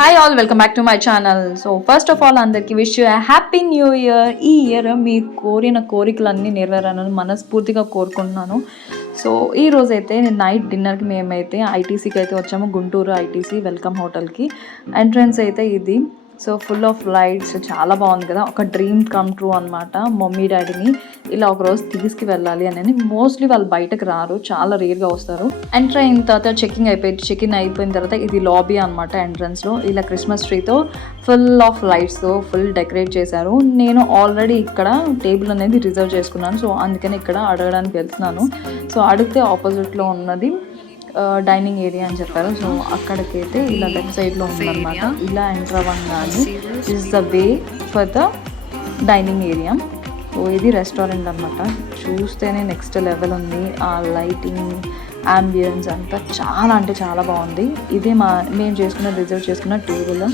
Hi all, welcome back to my channel. So first of all అందరికీ wish you happy new year. ఈ year మీరు కోరిన కోరికలన్నీ నెరవేరాలని మనస్ఫూర్తిగా కోరుకుంటున్నాను. సో ఈ రోజైతే నేను నైట్ డిన్నర్కి మేమైతే ఐటీసీకి అయితే వచ్చాము. గుంటూరు ఐటీసీ వెల్కమ్ హోటల్కి. ఎంట్రన్స్ అయితే ఇది. సో ఫుల్ ఆఫ్ లైట్స్, చాలా బాగుంది కదా. ఒక డ్రీమ్ కమ్ ట్రూ అనమాట. మమ్మీ డాడీని ఇలా ఒకరోజు తీసుకువెళ్ళాలి అని. మోస్ట్లీ వాళ్ళు బయటకు రారు, చాలా రేర్గా వస్తారు. ఎంటర్ అయిన తర్వాత చెక్ ఇన్ అయిపోయిన తర్వాత ఇది లాబీ అనమాట. ఎంట్రన్స్లో ఇలా క్రిస్మస్ ట్రీతో ఫుల్ ఆఫ్ లైట్స్తో ఫుల్ డెకరేట్ చేశారు. నేను ఆల్రెడీ ఇక్కడ టేబుల్ అనేది రిజర్వ్ చేసుకున్నాను. సో అందుకని ఇక్కడ అడగడానికి వెళ్తున్నాను. సో అడిగితే ఆపోజిట్లో ఉన్నది డైనింగ్ ఏరియా అని చెప్పారు. సో అక్కడికైతే ఇలా లెఫ్ట్ సైడ్లో ఉందన్నమాట. ఇలా ఎంటర్ అవ్వగానే is the way for the dining area. So ఇది రెస్టారెంట్ అనమాట. చూస్తేనే నెక్స్ట్ లెవెల్ ఉంది. ఆ లైటింగ్, అంబియన్స్ అంతా చాలా అంటే చాలా బాగుంది. ఇదే మేము రిజర్వ్ చేసుకున్న టేబుల్.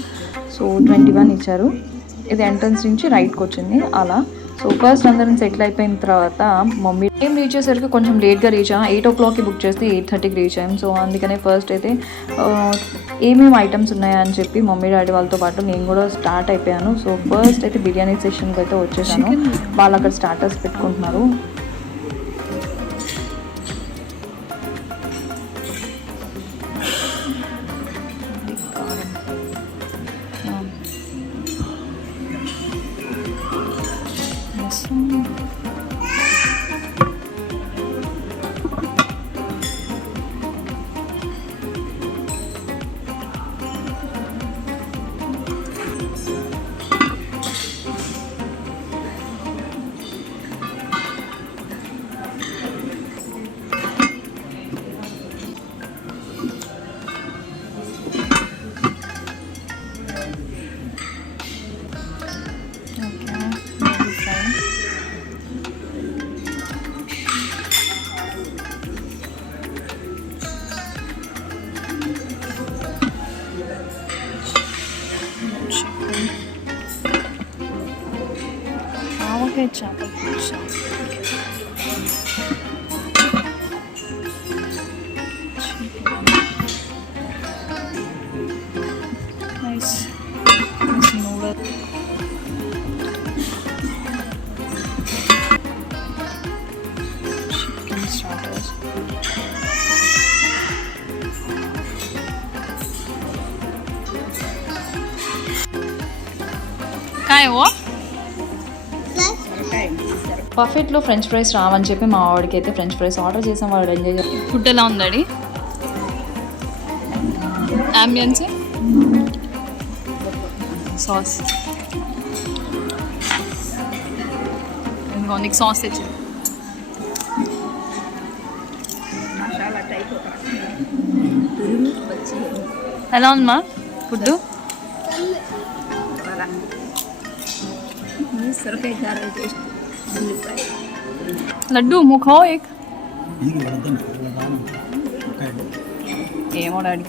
సో 21 ఇచ్చారు. ఇది ఎంట్రన్స్ నుంచి రైట్కి వచ్చింది అలా. సో ఫస్ట్ అందరం సెటిల్ అయిపోయిన తర్వాత మమ్మీ ఏం రీచ్ అయ్యేసరికి కొంచెం లేట్గా రీచ్ అయ్యాం. 8 o'clockకి బుక్ చేస్తే 8:30కి రీచ్ అయ్యాం. సో అందుకనే ఫస్ట్ అయితే ఏమేమి ఐటమ్స్ ఉన్నాయా అని చెప్పి మమ్మీ డాడీ వాళ్ళతో పాటు నేను కూడా స్టార్ట్ అయిపోయాను. సో ఫస్ట్ అయితే బిర్యానీ సెషన్కి అయితే వచ్చేసాను. వాళ్ళు అక్కడ స్టార్టర్స్ పెట్టుకుంటున్నారు. చేపల పులుసు, నైస్ నూడల్, చికెన్ స్టార్టర్స్, काय वो పర్ఫెక్ట్లో ఫ్రెంచ్ ఫ్రైస్ రావని చెప్పి మా వాడికి అయితే ఫ్రెంచ్ ఫ్రైస్ ఆర్డర్ చేసాం. వాడు ఎంజాయ్ చేసి ఫుడ్ ఎలా ఉందండి? అంబియన్స్, సాస్, ఇంకో నీకు సాస్ తెచ్చి ఎలా ఉందమ్మా ఫుడ్? లడ్డు ముఖో ఏక్ ఏమో డాడీ.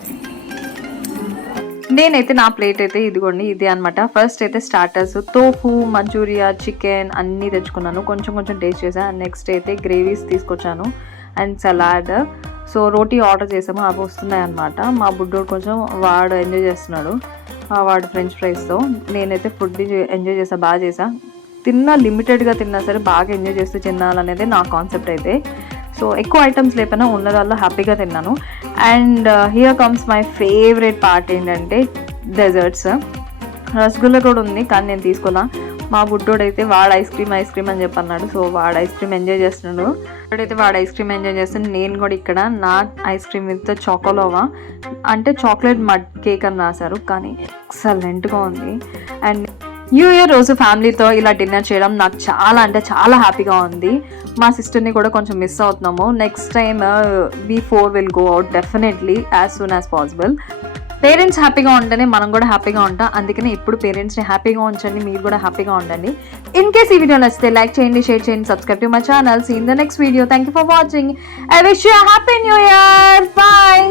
నేనైతే నా ప్లేట్ అయితే ఇదిగోండి ఇది అనమాట. ఫస్ట్ అయితే స్టార్టర్స్ తోఫు, మంచూరియా, చికెన్ అన్నీ తెచ్చుకున్నాను. కొంచెం కొంచెం టేస్ట్ చేశాను. నెక్స్ట్ అయితే గ్రేవీస్ తీసుకొచ్చాను and salad. So roti order చేసాము, అవి వస్తున్నాయి అనమాట. మా బుడ్డోడు కొంచెం వాడు ఎంజాయ్ చేస్తున్నాడు వాడు ఫ్రెంచ్ ఫ్రైస్తో. నేనైతే ఫుడ్ ఎంజాయ్ చేసా, బాగా చేసా. తిన్నా లిమిటెడ్గా తిన్నా సరే బాగా ఎంజాయ్ చేస్తూ తినాలనేది నా కాన్సెప్ట్ అయితే. సో ఎక్కువ ఐటమ్స్ లేకపోయినా ఉన్నదాల్లో హ్యాపీగా తిన్నాను. And here comes my favourite part ఏంటంటే డెజర్ట్స్. రసగుల్లా కూడా ఉంది కానీ నేను తీసుకోవాలా. మా బుడ్డోడైతే వాడు ఐస్ క్రీమ్ అని చెప్పి అన్నాడు. సో వాడు ఐస్ క్రీమ్ ఎంజాయ్ చేస్తున్నాడు. వాడు ఐస్ క్రీమ్ ఎంజాయ్ చేస్తాను. నేను కూడా ఇక్కడ నా ఐస్ క్రీమ్ విత్ చాకోలోవా అంటే చాక్లెట్ మడ్ కేక్ అని రాశారు, కానీ ఎక్సలెంట్గా ఉంది. అండ్ న్యూ ఇయర్ రోజు ఫ్యామిలీతో ఇలా డిన్నర్ చేయడం నాకు చాలా అంటే చాలా హ్యాపీగా ఉంది. మా సిస్టర్ని కూడా కొంచెం మిస్ అవుతున్నాము. Next time we 4 will go out definitely as soon as possible. Parents హ్యాపీగా ఉంటేనే మనం కూడా హ్యాపీగా ఉంటాం. అందుకని ఇప్పుడు పేరెంట్స్ని హ్యాపీగా ఉంచండి, మీరు కూడా హ్యాపీగా ఉండండి. ఇన్ కేస్ ఈ వీడియో నచ్చితే లైక్ చేయండి, షేర్ చేయండి, subscribe to my channel. See in the next video. Thank you for watching. I wish you happy new year. Bye.